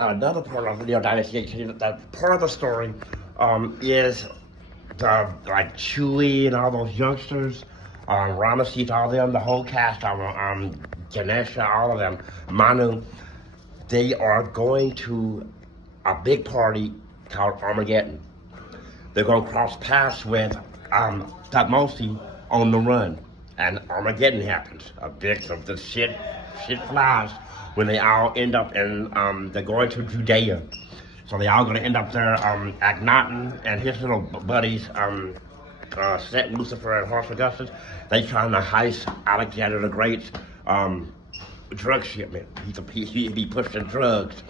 Another part of Neo Dynasty 18, that part of the story is the like Chewie and all those youngsters, Ramesses, all of them, the whole cast of them, Ganesha, all of them, Manu, they are going to a big party called Armageddon. They're going to cross paths with Thutmose on the run, and Armageddon happens. A big of the shit flies when they all end up in. They're going to Judea, so they all going to end up there. Akhenaten and his little buddies, Set, Lucifer, and Horus Augustus, they trying to heist Alexander the Great's drug shipment. He be pushing drugs,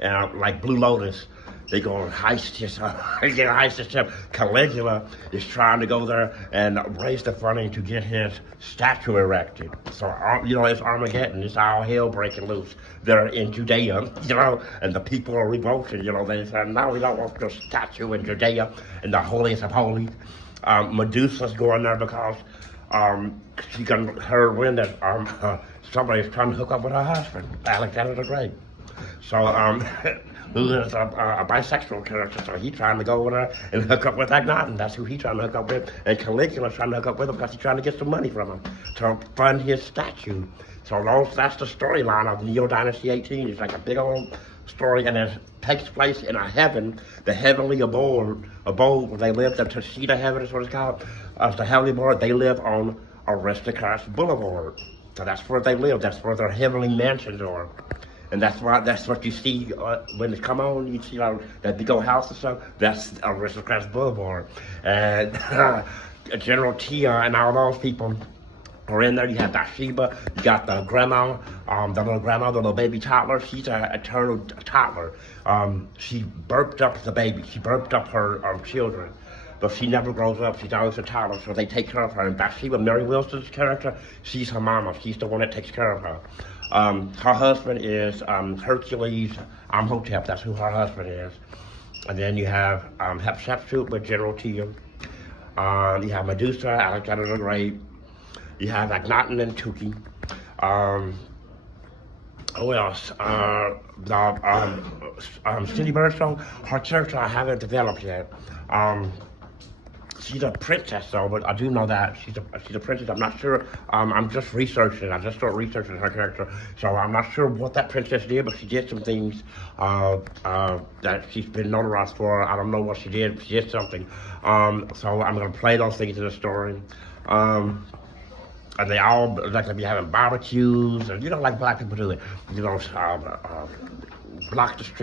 and like Blue Lotus. They gonna heist his ship. Caligula is trying to go there and raise the funding to get his statue erected. So it's Armageddon. It's all hell breaking loose there in Judea, and the people are revolting. They said, no, we don't want your statue in Judea, in the holiest of holies. Medusa's going there because she can win that somebody's trying to hook up with her husband, Alexander the Great. So who is a bisexual character, so he's trying to go over there and hook up with Akhenaten. That's who he's trying to hook up with. And Caligula's trying to hook up with him because he's trying to get some money from him to fund his statue. So that's the storyline of Neo Dynasty 18. It's like a big old story, and it takes place in a heaven, the heavenly abode where they live. The Tushita heaven is what it's called. The heavenly abode, they live on Aristocrats Boulevard. So that's where they live. That's where their heavenly mansions are. And that's what you see when it come on. You see that big old house or so. That's Aristocrats Boulevard. And General Tia and all those people are in there. You have Bathsheba. You got the grandma, the little baby toddler. She's an eternal toddler. She burped up the baby. She burped up her children. But she never grows up. She's always a toddler, so they take care of her. And Bathsheba, Mary Wilson's character, she's her mama. She's the one that takes care of her. Her husband is Hercules Amhotep. That's who her husband is. And then you have Hatshepsut with General Tia. You have Medusa, Alexander the Great. You have Akhenaten and Tuki. Who else? Cindy Birdsong. Her character I haven't developed yet. She's a princess, though, but I do know that she's a princess. I'm not sure. I'm just researching. I just started researching her character, so I'm not sure what that princess did, but she did some things that she's been notarized for. I don't know what she did. She did something. So I'm gonna play those things in the story. And they all like to be having barbecues, and like black people do it. Block the street.